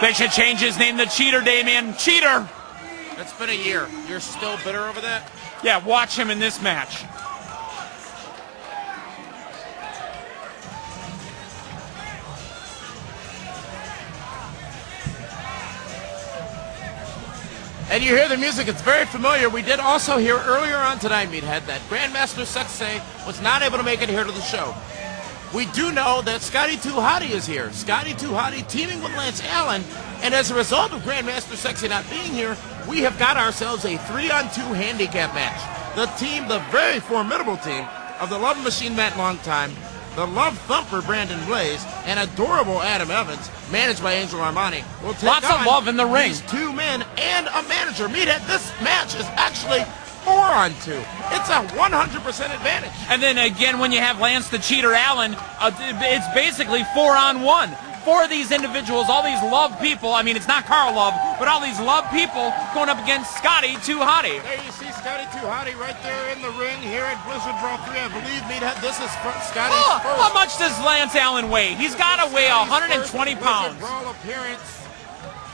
They should change his name to Cheater, Damien. Cheater! It's been a year. You're still bitter over that? Yeah, watch him in this match. And you hear the music, it's very familiar. We did also hear earlier on tonight, Meathead, that Grandmaster Sexay was not able to make it here to the show. We do know that Scotty 2 Hottie is here. Scotty 2 Hottie teaming with Lance Allen, and as a result of Grandmaster Sexay not being here, we have got ourselves a 3-on-2 handicap match. The team, the very formidable team of the Love Machine Matt Longtime, the Love Thumper Brandon Blaze, and adorable Adam Evans, managed by Angel Armani, will take lots of love in the ring. These two men and a manager. Meathead, this match is actually 4-on-2. It's a 100% advantage. And then again, when you have Lance the Cheater Allen, it's basically 4-on-1. Four of these individuals, all these Love people, I mean, it's not Carl Love, but all these Love people going up against Scotty 2 Hottie. There you see Scotty 2 Hottie right there in the ring here at Blizzard Brawl 3. I believe, Meathead, this is Scotty's first. How much does Lance Allen weigh? He's got to weigh 120 pounds. Blizzard Brawl appearance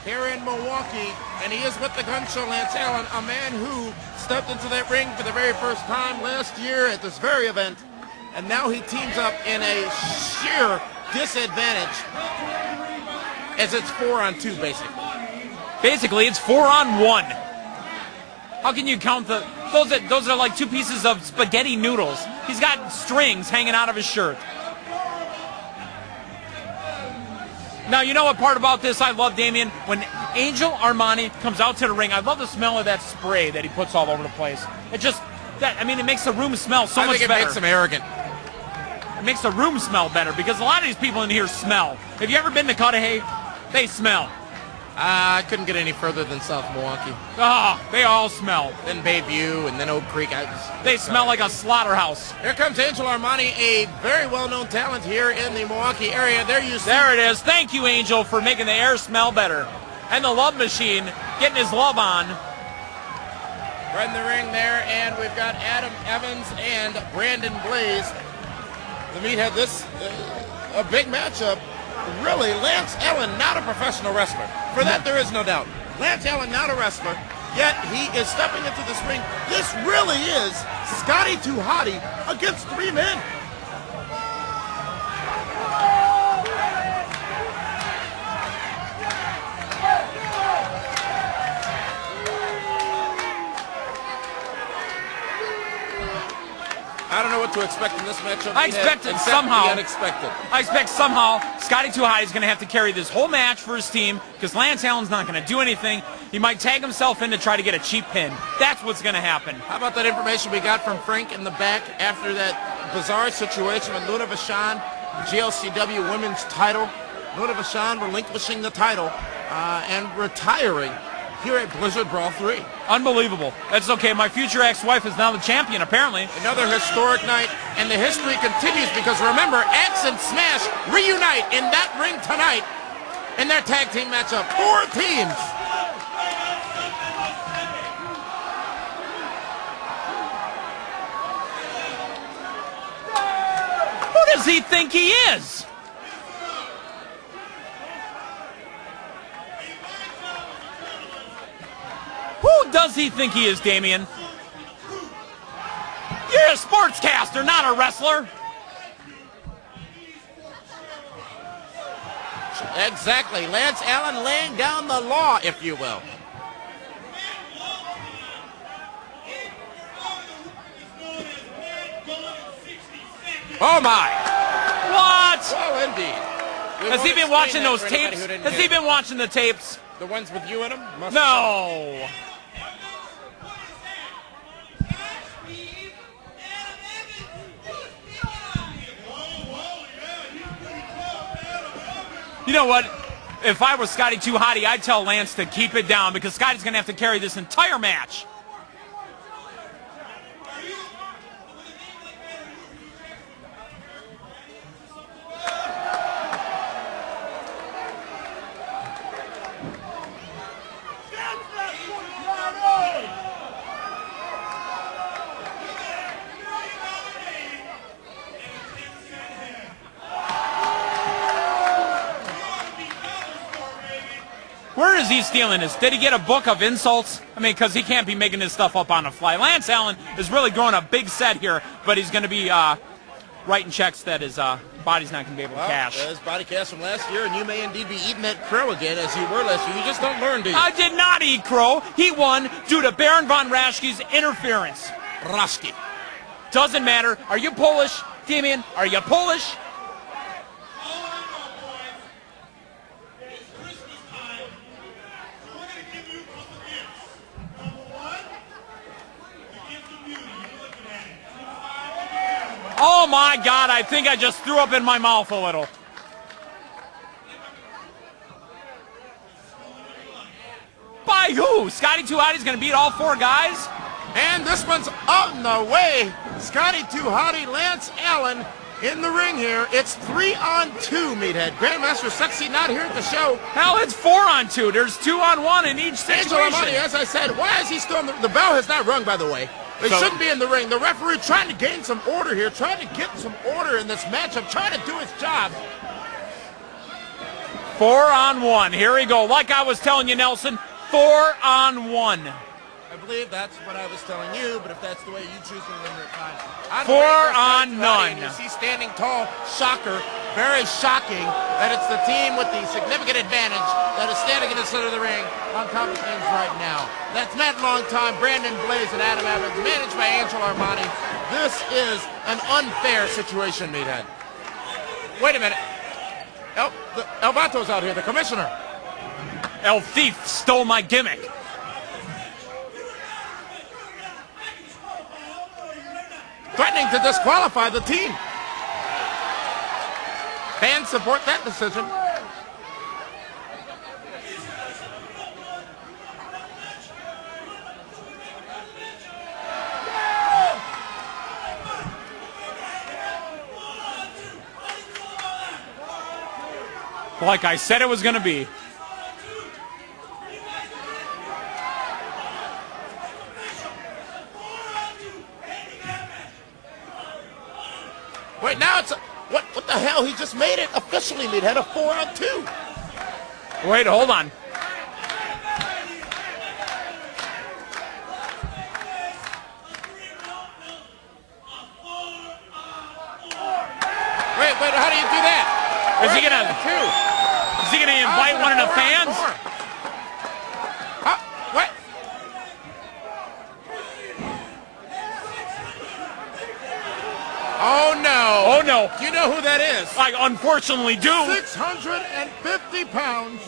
here in Milwaukee, and he is with the gun show, Lance Allen, a man who stepped into that ring for the very first time last year at this very event, and now he teams up in a sheer disadvantage as it's 4-on-2 basically. Basically, it's 4-on-1. How can you count those are like two pieces of spaghetti noodles. He's got strings hanging out of his shirt. Now, you know what part about this I love, Damien? When Angel Armani comes out to the ring, I love the smell of that spray that he puts all over the place. It just, it makes the room smell so much better. I think it makes him arrogant. It makes the room smell better because a lot of these people in here smell. Have you ever been to Cudahy? They smell. I couldn't get any further than South Milwaukee. Oh, they all smell. Then Bayview and then Oak Creek. They smell like a slaughterhouse. Here comes Angel Armani, a very well-known talent here in the Milwaukee area. There you see. There it is. Thank you, Angel, for making the air smell better. And the Love Machine getting his love on. Right in the ring there, and we've got Adam Evans and Brandon Blaze. The Meathead, this a big matchup. Really, Lance Allen, not a professional wrestler. For that, there is no doubt. Lance Allen, not a wrestler, yet he is stepping into this ring. This really is Scotty 2 Hottie against three men. I don't know what to expect in this matchup. I expect it somehow. Unexpected. I expect somehow Scotty 2 Hottie is going to have to carry this whole match for his team because Lance Allen's not going to do anything. He might tag himself in to try to get a cheap pin. That's what's going to happen. How about that information we got from Frank in the back after that bizarre situation with Luna Vachon, GLCW women's title. Luna Vachon relinquishing the title and retiring here at Blizzard Brawl 3. Unbelievable. That's okay. My future ex-wife is now the champion, apparently. Another historic night, and the history continues because remember, Axe and Smash reunite in that ring tonight in their tag team matchup. 4 teams. Who does he think he is? Who does he think he is, Damien? You're a sportscaster, not a wrestler. Exactly. Lance Allen laying down the law, if you will. Oh, my. What? Well, indeed. Has he been watching those tapes? Has he been watching the tapes? The ones with you in them? No. You know what? If I was Scotty 2 Hottie, I'd tell Lance to keep it down because Scotty's going to have to carry this entire match. is he stealing this? Did he get a book of insults? I mean, because he can't be making this stuff up on the fly. Lance Allen is really growing a big set here, but he's going to be writing checks that his body's not going to be able to cash. His body cash from last year, and you may indeed be eating that crow again as you were last year. You just don't learn, do you? I did not eat crow. He won due to Baron von Raschke's interference. Raschke. Doesn't matter. Are you Polish, Damian? Are you Polish? Oh my God, I think I just threw up in my mouth a little. By who? Scotty 2 Hotty's gonna beat all 4 guys? And this one's on the way. Scotty 2 Hotty, Lance Allen in the ring here. It's 3-on-2, Meathead. Grandmaster Sexy not here at the show. Hell, it's 4-on-2. There's 2-on-1 in each Angel situation. Armani, as I said, why is he still in the bell has not rung, by the way. They shouldn't be in the ring. The referee trying to gain some order here, trying to get some order in this matchup, trying to do his job. 4-on-1. Here we go. Like I was telling you, Nelson, 4-on-1. I believe that's what I was telling you, but if that's the way you choose to remember it, fine. 4-on-none. You see standing tall, shocker, very shocking that it's the team with the significant advantage that is standing in the center of the ring on top of things right now. That's Matt Longtime, Brandon Blaze, and Adam Evans, managed by Angel Armani. This is an unfair situation, Meathead. Wait a minute. El Vato's out here, the commissioner. El Thief stole my gimmick. Threatening to disqualify the team. Fans support that decision. Like I said it was going to be. Wait, now it's what the hell? He just made it officially, Meathead, a 4-on-2. Wait, hold on. Wait, how do you do that? Is he gonna invite one of the fans? What? Oh no! Oh no! Do you know who that is? I unfortunately do. 650 pounds.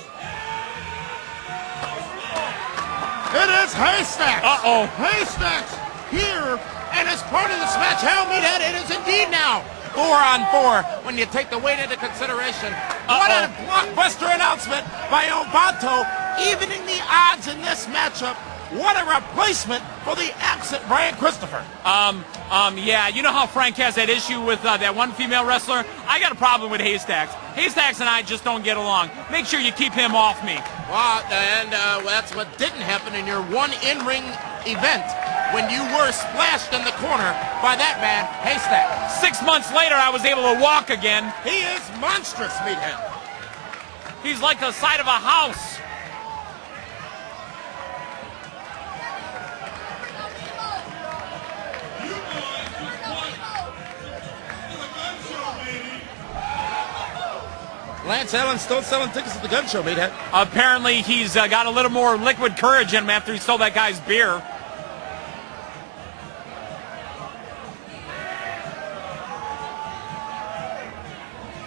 It is Haystack. Uh-oh. Haystack's here, and as part of this match, hell, Meathead, it is indeed now 4-on-4 when you take the weight into consideration. What a blockbuster announcement by El Vato, evening the odds in this matchup. What a replacement for the absent Brian Christopher. Yeah, you know how Frank has that issue with that one female wrestler? I got a problem with Haystacks. Haystacks and I just don't get along. Make sure you keep him off me. Well, and that's what didn't happen in your one in-ring event when you were splashed in the corner by that man, Haystack. 6 months later, I was able to walk again. He is monstrous, Meathead. He's like the side of a house. Lance Allen still selling tickets at the gun show, Meathead. Apparently, he's got a little more liquid courage in him after he stole that guy's beer.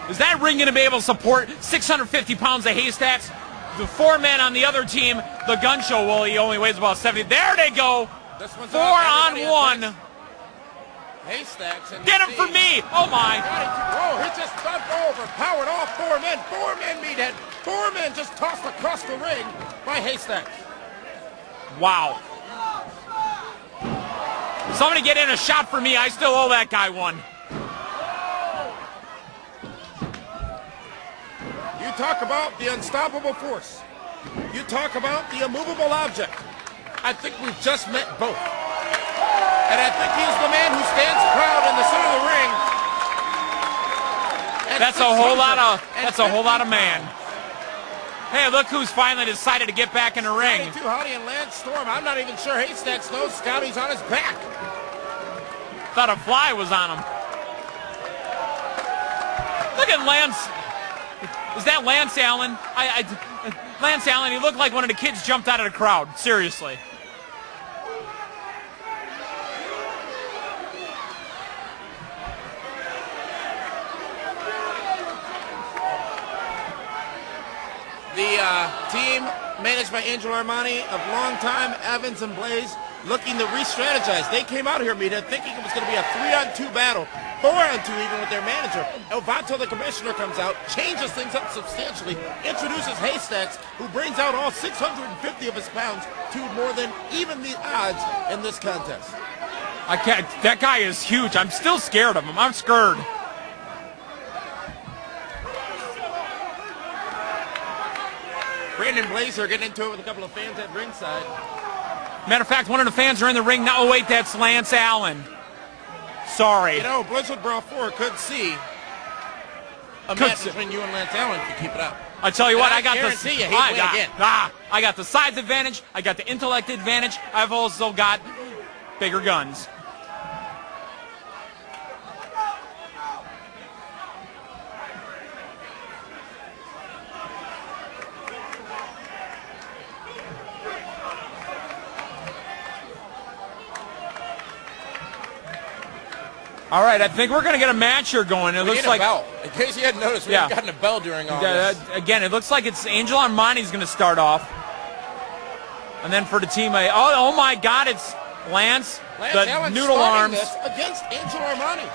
Is that ring going to be able to support 650 pounds of Haystacks? The 4 men on the other team, the gun show, well, he only weighs about 70. There they go. 4-on-1. Haystacks. And Get him for me. Oh, my. Whoa, he just dumped over, powered off 4 men. 4 men, Meathead. 4 men just tossed across the ring by Haystacks. Wow. Somebody get in a shot for me. I still owe that guy one. You talk about the unstoppable force. You talk about the immovable object. I think we've just met both. And I think he's the man who stands proud in the center of the ring. That's a whole lot of man. Hey, look who's finally decided to get back in the ring. Scotty 2 Hotty and Lance Storm. I'm not even sure Haystacks knows Scotty's on his back. Thought a fly was on him. Look at Lance. Is that Lance Allen? Lance Allen, he looked like one of the kids jumped out of the crowd. Seriously. The team managed by Angel Armani of longtime Evans and Blaze looking to re-strategize. They came out here, Meathead, thinking it was going to be a 3-on-2 battle, 4-on-2 even with their manager. Elvato, the commissioner, comes out, changes things up substantially, introduces Haystacks, who brings out all 650 of his pounds to more than even the odds in this contest. I can't. That guy is huge. I'm still scared of him. I'm scared. Brandon Blaze are getting into it with a couple of fans at ringside. Matter of fact, one of the fans are in the ring now. Oh, wait, that's Lance Allen. Sorry. You know, Blizzard Brawl 4 could see a match between you and Lance Allen if you keep it up. I tell you what, I I got guarantee the. you he'd win again. I got the size advantage. I got the intellect advantage. I've also got bigger guns. All right, I think we're going to get a match here going. It looks like a bell. In case you hadn't noticed, we haven't gotten a bell during all this. Again, it looks like it's Angel Armani's going to start off. And then for the team, oh my God, it's Lance the Allen noodle arms. This against Angel Armani.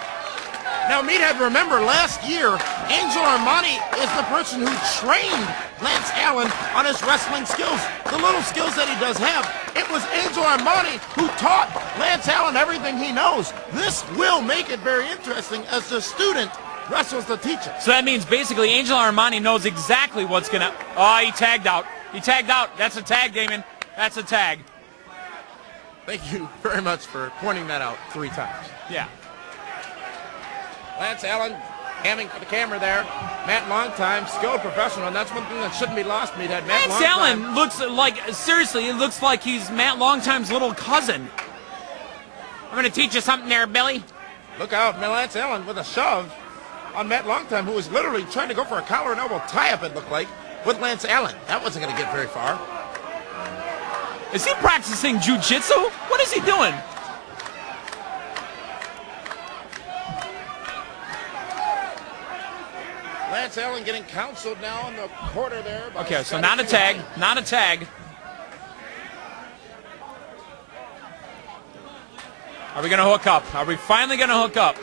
Now, Meathead, remember last year, Angel Armani is the person who trained Lance Allen on his wrestling skills. The little skills that he does have, it was Angel Armani who taught Lance Allen everything he knows. This will make it very interesting as the student wrestles the teacher. So that means basically Angel Armani knows exactly what's going to... Oh, he tagged out. He tagged out. That's a tag, Damon. That's a tag. Thank you very much for pointing that out 3 times. Yeah. Lance Allen hamming for the camera there. Matt Longtime, skilled professional, and that's one thing that shouldn't be lost, Meathead. Lance Allen looks like, seriously, it looks like he's Matt Longtime's little cousin. I'm going to teach you something there, Billy. Look out, Lance Allen with a shove on Matt Longtime, who was literally trying to go for a collar and elbow tie-up, it looked like, with Lance Allen. That wasn't going to get very far. Is he practicing jiu-jitsu? What is he doing? Lance Allen getting counseled now in the corner there. Okay, so not a tag. Not a tag. Are we going to hook up? Are we finally going to hook up?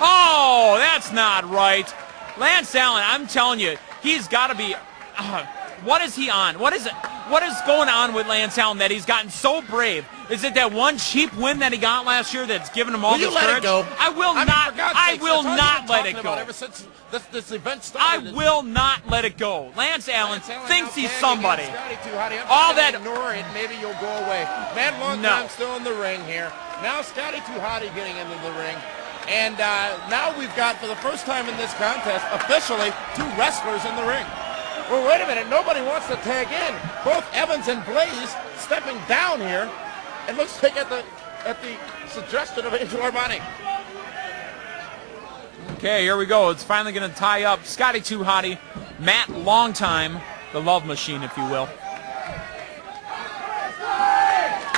Oh, that's not right. Lance Allen, I'm telling you, he's got to be... what is he on? What is it? What is going on with Lance Allen that he's gotten so brave? Is it that one cheap win that he got last year that's given him all this courage? Will you let it go? I will not. I will not let it go. Ever since this event started, I will not let it go. Lance Allen thinks he's somebody. All that. Ignore it. Maybe you'll go away. Matt Longtime still in the ring here. Now Scotty 2 Hotty getting into the ring. And now we've got, for the first time in this contest, officially 2 wrestlers in the ring. Well, wait a minute. Nobody wants to tag in. Both Evans and Blaze stepping down here. It looks like at the suggestion of Angel Armani. Okay, here we go. It's finally going to tie up Scotty 2 Hotty, Matt Longtime, the love machine, if you will.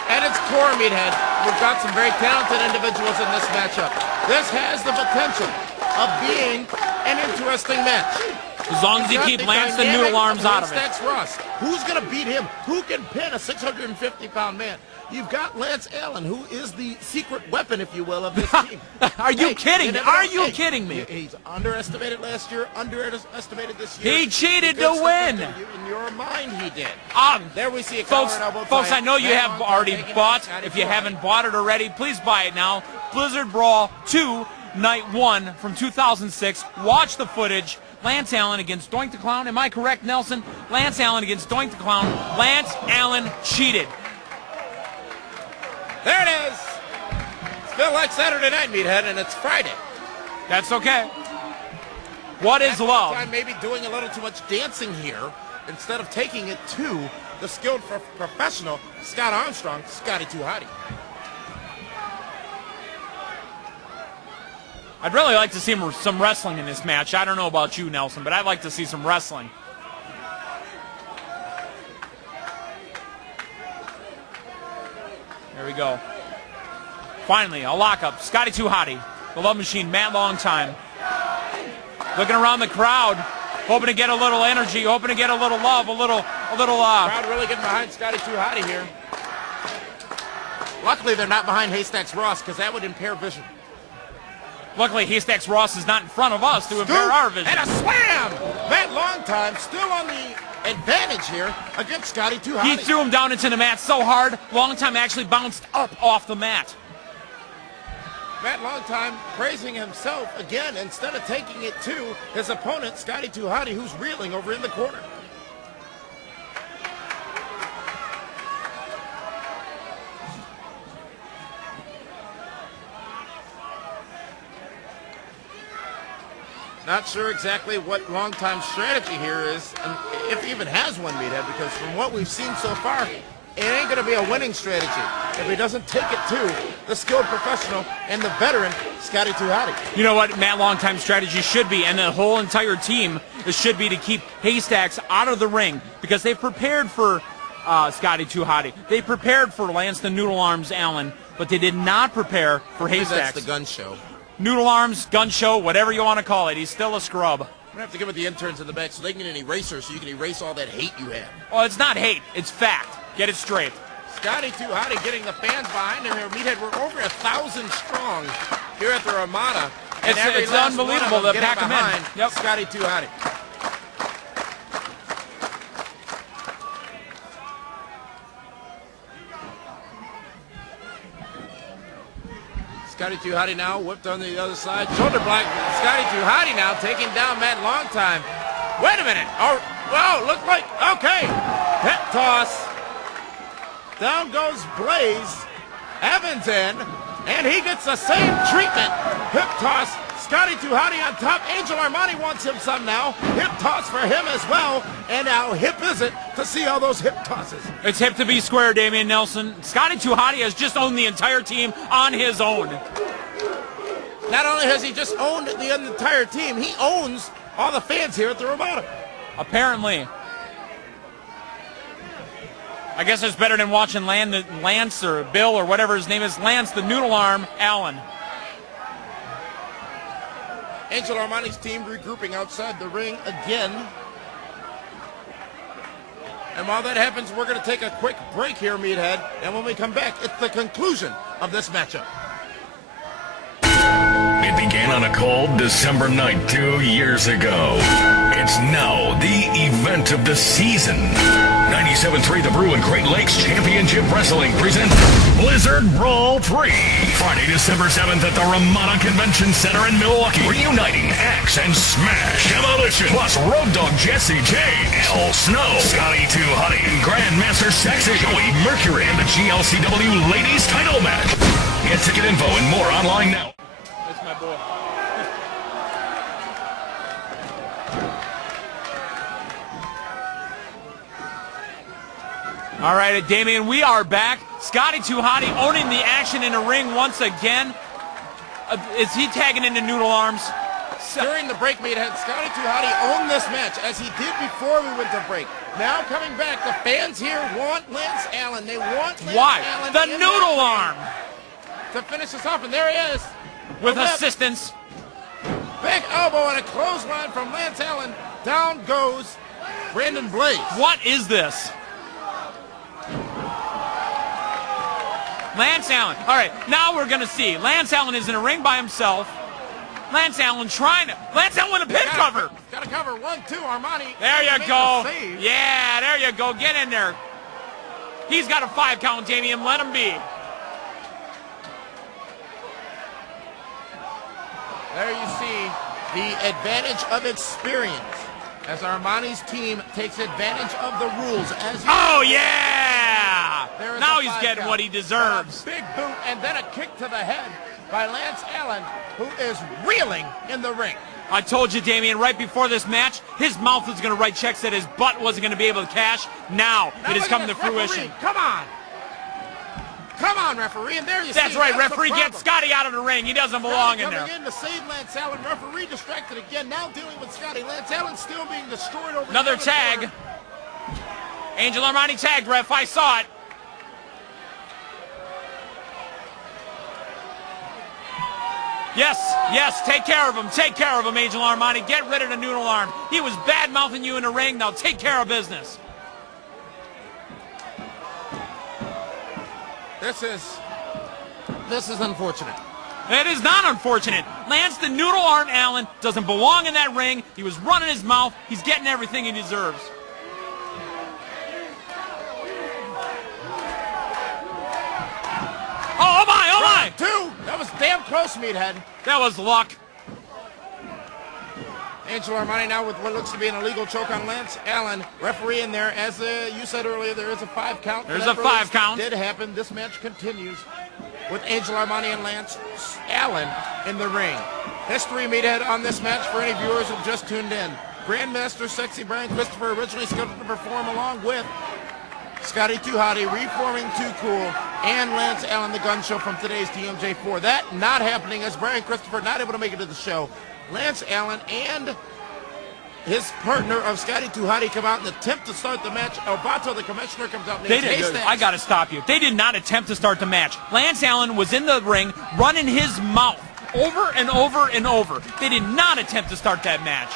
At its core, Meathead, we've got some very talented individuals in this matchup. This has the potential of being an interesting match. As long as you keep Lance the noodle arms out of it. Ross. Who's going to beat him? Who can pin a 650-pound man? You've got Lance Allen, who is the secret weapon, if you will, of this team. Are you kidding me? Are you kidding me? He's underestimated last year, underestimated this year. He cheated to win. In your mind, he did. There we see a folks, I know you have already bought. If you haven't bought it already, please buy it now. Blizzard Brawl 2, Night 1 from 2006. Watch the footage. Lance Allen against Doink the Clown. Am I correct, Nelson? Lance Allen against Doink the Clown. Lance Allen cheated. There it is. It's felt like Saturday night, Meathead, and it's Friday. That's okay. What is love? Time maybe doing a little too much dancing here instead of taking it to the skilled professional, Scott Armstrong, Scotty 2 Hotty. I'd really like to see some wrestling in this match. I don't know about you, Nelson, but I'd like to see some wrestling. There we go. Finally, a lockup. Scotty 2 Hotty, the Love Machine, Matt Longtime. Looking around the crowd, hoping to get a little energy, hoping to get a little love, a little. Crowd really getting behind Scotty 2 Hotty here. Luckily, they're not behind Haystacks Ross because that would impair vision. Luckily, Haystacks Ross is not in front of us to impair our vision. And a slam! Matt Longtime still on the advantage here against Scotty 2 Hotty. He threw him down into the mat so hard, Longtime actually bounced up off the mat. Matt Longtime praising himself again instead of taking it to his opponent, Scotty 2 Hotty, who's reeling over in the corner. Not sure exactly what Longtime's strategy here is, and if he even has one, Meathead, because from what we've seen so far, it ain't going to be a winning strategy if he doesn't take it to the skilled professional and the veteran, Scotty 2 Hotty. You know what Matt Longtime's strategy should be, and the whole entire team, it should be to keep Haystacks out of the ring, because they've prepared for Scotty 2 Hotty. They prepared for Lance the Noodle Arms Allen, but they did not prepare for Haystacks. That's the gun show. Noodle Arms, gun show, whatever you want to call it. He's still a scrub. I'm going to have to give it the interns in the back so they can get an eraser so you can erase all that hate you have. Oh, it's not hate. It's fact. Get it straight. Scotty 2 Hotty getting the fans behind him here. Meathead, we're over 1,000 strong here at the Ramada. And it's unbelievable to pack them in. Yep. Scotty 2 Hotty. Scotty 2 Hotty now whipped on the other side. Shoulder block. Scotty 2 Hotty now taking down Matt Longtime. Wait a minute. Oh, wow, looked like, okay. Hip toss. Down goes Blaze. Evans in. And he gets the same treatment. Hip toss. Scotty 2 Hotty on top. Angel Armani wants him some now. Hip toss for him as well. And how hip is it to see all those hip tosses? It's hip to be square, Damian Nelson. Scotty 2 Hotty has just owned the entire team on his own. Not only has he just owned the entire team, he owns all the fans here at the Ramada. Apparently. I guess it's better than watching Lance or Bill or whatever his name is, Lance the Noodle Arm Allen. Angel Armani's team regrouping outside the ring again. And while that happens, we're going to take a quick break here, Meathead. And when we come back, it's the conclusion of this matchup. It began on a cold December night 2 years ago. It's now the event of the season. 97.3 The Brew and Great Lakes Championship Wrestling present Blizzard Brawl 3. Friday, December 7th at the Ramada Convention Center in Milwaukee. Reuniting Axe and Smash Demolition. Plus Road Dogg Jesse J. L. Snow. Scotty 2 Hotty and Grandmaster Sexy. Joey Mercury and the GLCW Ladies Title Match. Get ticket info and more online now. That's my boy. All right, Damian, we are back. Scotty 2 Hotty owning the action in the ring once again. Is he tagging into Noodle Arms? During the break, Meathead, Scotty 2 Hotty owned this match as he did before we went to break. Now coming back, the fans here want Lance Allen. They want Lance Allen. The Noodle Arm. To finish us off, and there he is. With assistance. Big elbow and a clothesline from Lance Allen. Down goes Brandon Blaze. What is this? Lance Allen. All right, now we're going to see. Lance Allen is in a ring by himself. Lance Allen trying to. Lance Allen with a pin cover. Got to cover 1, 2, Armani. There you go. Yeah, there you go. Get in there. He's got a 5 count, Damian. Let him be. There you see the advantage of experience as Armani's team takes advantage of the rules. Oh, yeah! Now he's getting count. what he deserves. A big boot and then a kick to the head by Lance Allen, who is reeling in the ring. I told you, Damian, right before this match, his mouth was going to write checks that his butt wasn't going to be able to cash. Now it is coming to fruition. Come on. Come on, referee, and there you see. That's right, referee, get Scotty out of the ring. He doesn't belong in there. Coming in to save Lance Allen. Referee distracted again, now dealing with Scotty. Lance Allen still being destroyed over another tag. Corner. Angel Armani tagged, ref. I saw it. Yes, yes, take care of him. Take care of him, Angel Armani. Get rid of the noodle arm. He was bad-mouthing you in the ring. Now take care of business. This is unfortunate. It is not unfortunate. Lance the Noodle Arm Allen doesn't belong in that ring. He was running his mouth. He's getting everything he deserves. Oh my, oh my! Two! That was damn close, meathead. That was luck. Angel Armani now with what looks to be an illegal choke on Lance Allen. Referee in there. As you said earlier, there is a 5 count. There's a 5 count. Did happen. This match continues with Angel Armani and Lance Allen in the ring. History meathead on this match for any viewers who just tuned in. Grandmaster Sexy Brian Christopher originally scheduled to perform along with Scotty Too Hotty, reforming Too Cool, and Lance Allen, the gun show from today's TMJ4. That not happening as Brian Christopher not able to make it to the show. Lance Allen and his partner of Scotty Too Hotty come out and attempt to start the match. Albato, the commissioner, comes out and I got to stop you. They did not attempt to start the match. Lance Allen was in the ring running his mouth over and over and over. They did not attempt to start that match.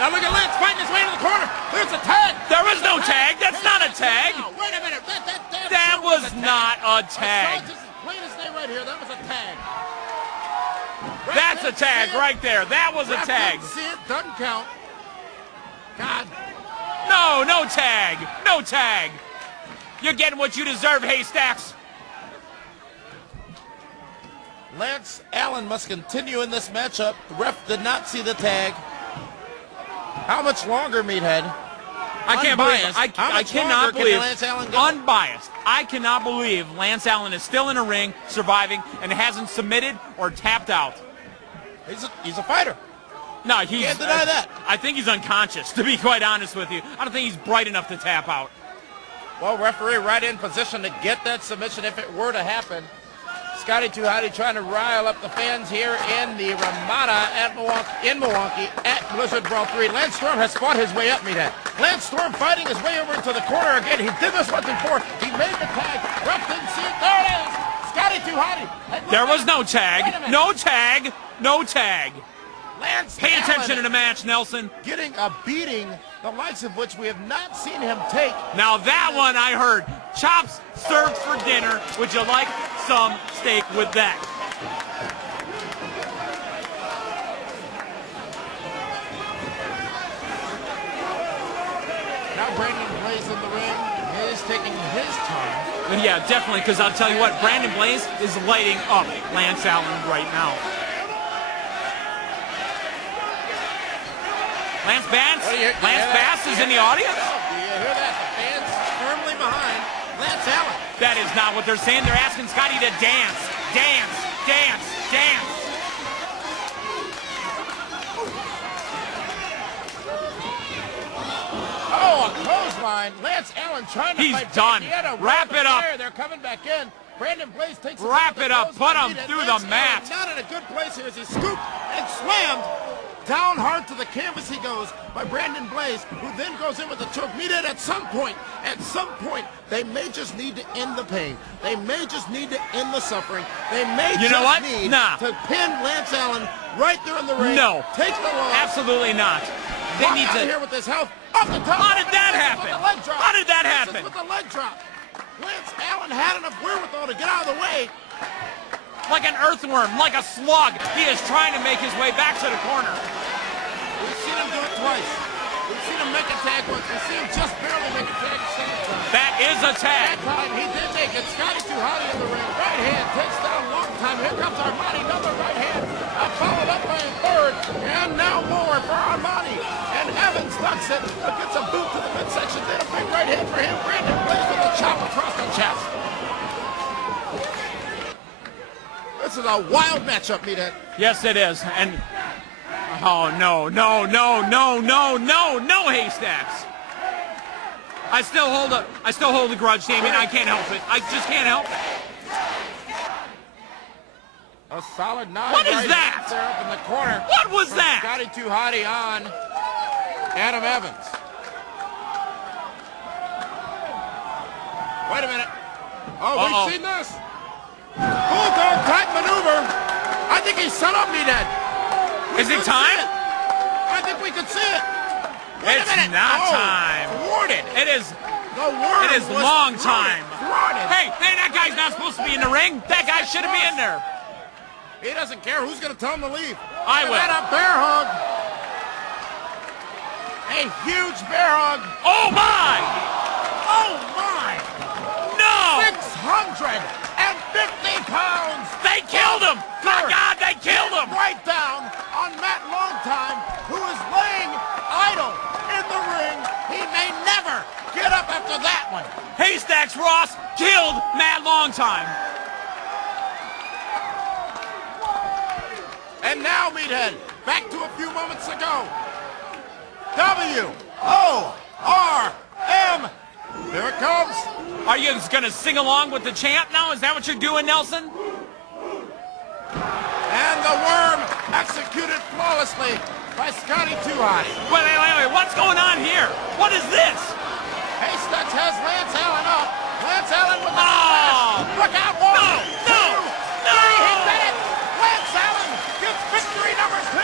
Now look at Lance fighting his way to the corner. There's a tag. There was no tag. That's not a tag. Wait a minute. That was not a tag. Plain as day right here. That was a tag. That's a tag right there. That was a tag. See it? Doesn't count. God. No, no tag. No tag. You're getting what you deserve, Haystacks. Lance Allen must continue in this matchup. The ref did not see the tag. How much longer, meathead? I can't believe it. I cannot believe Lance Allen go? Unbiased. I cannot believe Lance Allen is still in the ring, surviving, and hasn't submitted or tapped out. He's a fighter. No, he can't deny that. I think he's unconscious, to be quite honest with you. I don't think he's bright enough to tap out. Well, referee right in position to get that submission if it were to happen. Scotty Too Hotty trying to rile up the fans here in the Ramada at Milwaukee at Blizzard Brawl 3. Lance Storm has fought his way up, meathead. Lance Storm fighting his way over into the corner again. He did this once before. He made the tag. Ref didn't see it. There it is. Scotty Too Hotty. There was no tag. No tag. No tag. Lance Pay Allen attention to the match, Nelson. getting a beating, the likes of which we have not seen him take. Now that one I heard. Chops served for dinner. Would you like some steak with that? Now Brandon Blaze in the ring. He is taking his time. Yeah, definitely, because I'll tell you what, Brandon Blaze is lighting up Lance Allen right now. Lance Bass is in the audience? Do you hear that? The fans firmly behind Lance Allen. That is not what they're saying. They're asking Scotty to dance, dance, dance, dance. Oh, a clothesline. Lance Allen trying to He's fight done. back. Wrap it up. They're coming back in. Brandon Blaze takes Wrap it up. Put him through the mat. Not in a good place here as he scooped and slammed. Down hard to the canvas he goes by Brandon Blaze, who then goes in with a choke. Meathead, at some point, they may just need to end the pain. They may just need to end the suffering. They may need to pin Lance Allen right there in the ring. No. Take the loss. Absolutely not. They need to. Here with this health. Off the top. How did that happen? How did that happen? With the leg drop. Lance Allen had enough wherewithal to get out of the way. Like an earthworm, like a slug. He is trying to make his way back to the corner. We've seen him do it twice. We've seen him make a tag once. We've seen him just barely make a tag a second time. That is a tag. That time he did make it. Scotty Too Hotty in the ring. Right hand takes down long time. Here comes Armani. Another right hand. Followed up by a third. And now more for Armani. And Evans ducks it. Gets a boot to the midsection. Then a big right hand for him. Brandon Blaze with a chop across the chest. This is a wild matchup, Meathead. Yes, it is. And oh no, no, no, no, no, no, no, Haystacks. I still hold a grudge, Damien. I can't help it. I just can't help it. A solid nine. What is right that? there up in the corner. What was that? Scotty Too Hotty on Adam Evans. Wait a minute. Oh, we've seen this. Bulldog type maneuver. I think he's set up, Meathead. Is it time? I think we could see it. Wait It's a minute. not time. Thwarted. It is. The worm It is was long thwarted. time. Thwarted. Hey, that guy's not supposed to be in the ring. That guy shouldn't be in there. He doesn't care who's going to tell him to leave. I will. And a bear hug. A huge bear hug. Oh my! Oh my! No! 650 pounds. They killed him! My God, they killed him! Right down on Matt Longtime, who is laying idle in the ring. He may never get up after that one. Haystacks Ross killed Matt Longtime. And now, Meathead, back to a few moments ago. W-O-R-M. Here it comes. Are you going to sing along with the chant now? Is that what you're doing, Nelson? And the worm executed flawlessly by Scotty Too Hotty. Wait. What's going on here? What is this? Haystacks has Lance Allen up. Lance Allen with the Oh! smash. Look out, one, No! two, three. He did it. Lance Allen gets victory number 2.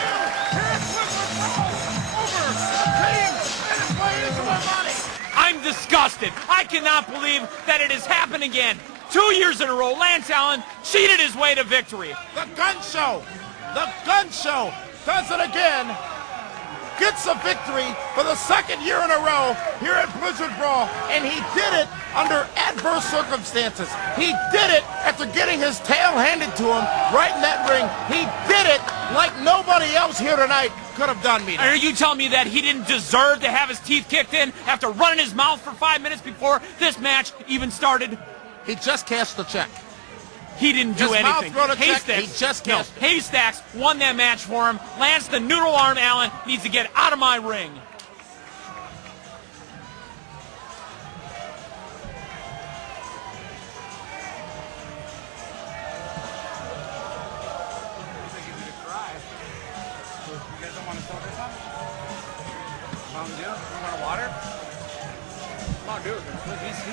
Here is Blizzard Brawl over the team and his way into the money. I'm disgusted. I cannot believe that it has happened again. 2 years in a row, Lance Allen cheated his way to victory. The gun show does it again. Gets a victory for the second year in a row here at Blizzard Brawl, and he did it under adverse circumstances. He did it after getting his tail handed to him right in that ring. He did it like nobody else here tonight could have done, me. Are you telling me that he didn't deserve to have his teeth kicked in after running his mouth for 5 minutes before this match even started? He just cashed the check. He didn't do His mouth anything. wrote a check, Haystacks, he just cashed it. Haystacks won that match for him. Lance the Noodle Arm Allen needs to get out of my ring.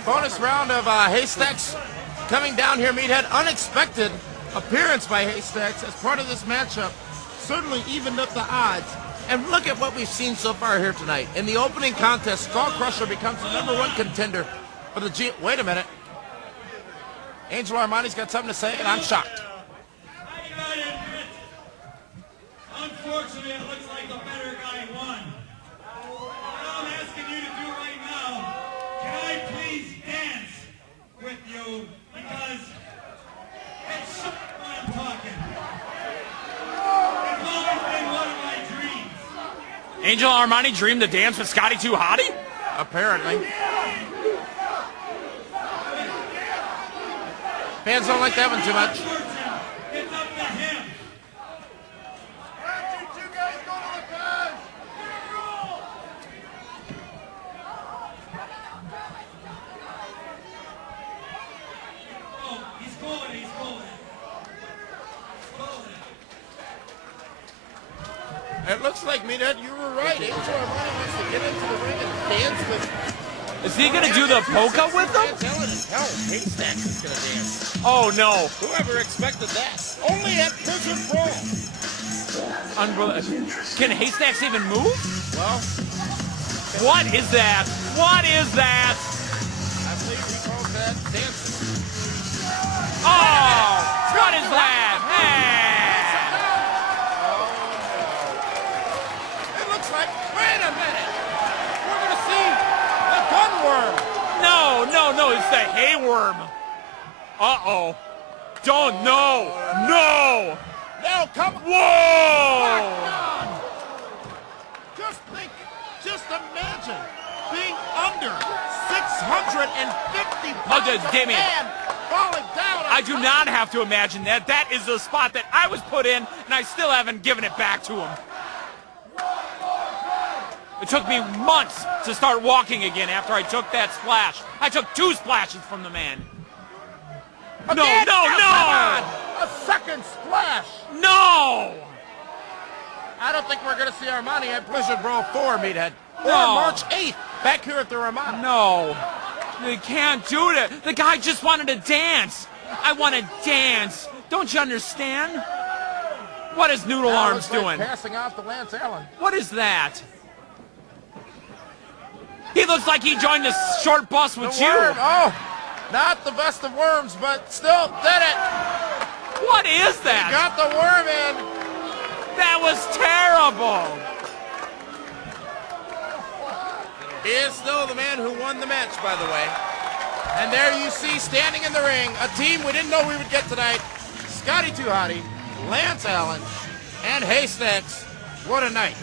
Bonus round of Haystacks coming down here, Meathead. Unexpected appearance by Haystacks as part of this matchup. Certainly evened up the odds. And look at what we've seen so far here tonight. In the opening contest, Skull Crusher becomes the #1 contender for the G... Wait a minute. Angel Armani's got something to say, and I'm shocked. Unfortunately, it looks like the better guy won. What I'm asking you to do right now, can I please dance with you? Because it's shit when I'm talking. It's always been one of my dreams. Angel Armani dreamed to dance with Scotty Too Hotty? Apparently. Fans don't like that one too much. It's up to him. Oh, he's calling. It looks like, Meathead, you were right. Angel Armani wants to get into the ring and dance with... Is he going to do the polka with them? Hell, Haystacks is going to dance. Oh, no. Whoever expected that? Only at Blizzard Brawl. Can Haystacks even move? Well, What is that? What is that? I believe he calls that dancing. Oh, what is that? It looks like, wait a minute. We're going to see the gun worm. No, it's the hay worm. Uh-oh. Don't, no. No, come on. Whoa. Just imagine being under 650 pounds of Damien. man falling down I do not have to imagine that. That is the spot that I was put in, and I still haven't given it back to him. It took me months to start walking again after I took that splash. I took 2 splashes from the man. No, Again? no, Come no! on! A second splash! No! I don't think we're going to see Armani at Blizzard Brawl 4, Meathead. Or No. March 8th, back here at the Ramada. No. They can't do it. The guy just wanted to dance. I want to dance. Don't you understand? What is Noodle Now Arms looks like doing? passing off to Lance Allen. What is that? He looks like he joined a short bus with The you. worm. Oh, not the best of worms, but still did it. What is that? Got the worm in. That was terrible. He is still the man who won the match, by the way. And there you see, standing in the ring, a team we didn't know we would get tonight. Scotty 2 Hotty, Lance Allen, and Haystacks. What a night.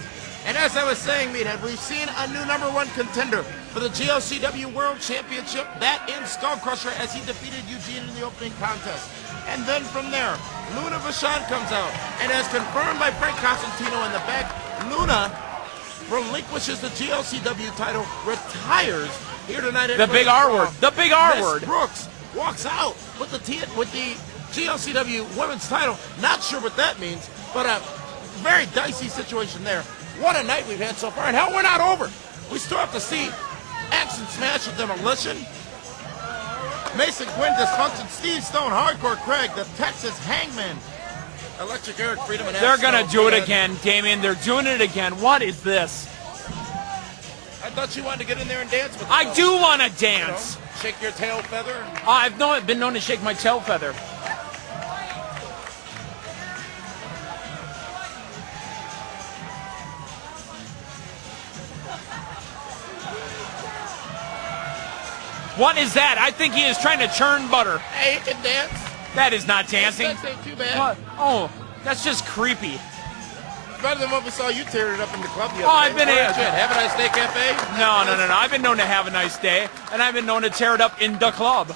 And as I was saying, Meathead, we've seen a new #1 contender for the GLCW World Championship, that in Skull Crusher, as he defeated Eugene in the opening contest. And then from there, Luna Vachon comes out. And as confirmed by Frank Costantino in the back, Luna relinquishes the GLCW title, retires here tonight at The big R word. The big R Miss word. Brooks walks out with the GLCW women's title. Not sure what that means, but a very dicey situation there. What a night we've had so far, and hell, we're not over. We still have to see Action Smash with Demolition, Mason Quinn Dysfunction, Steve Stone, Hardcore Craig, the Texas Hangman, Electric Eric Freedom, and They're going to do it Meathead. again, Damien. They're doing it again. What is this? I thought you wanted to get in there and dance with I them. do want to You know, dance. shake your tail feather. I've been known to shake my tail feather. What is that? I think he is trying to churn butter. Hey, you can dance. That is not dancing. That ain't too bad. What? Oh, that's just creepy. Better than what we saw you tear it up in the club the other Oh, I've day. been Where a- at you at? Have a Nice Day Cafe? No. I've been known to have a nice day, and I've been known to tear it up in the club.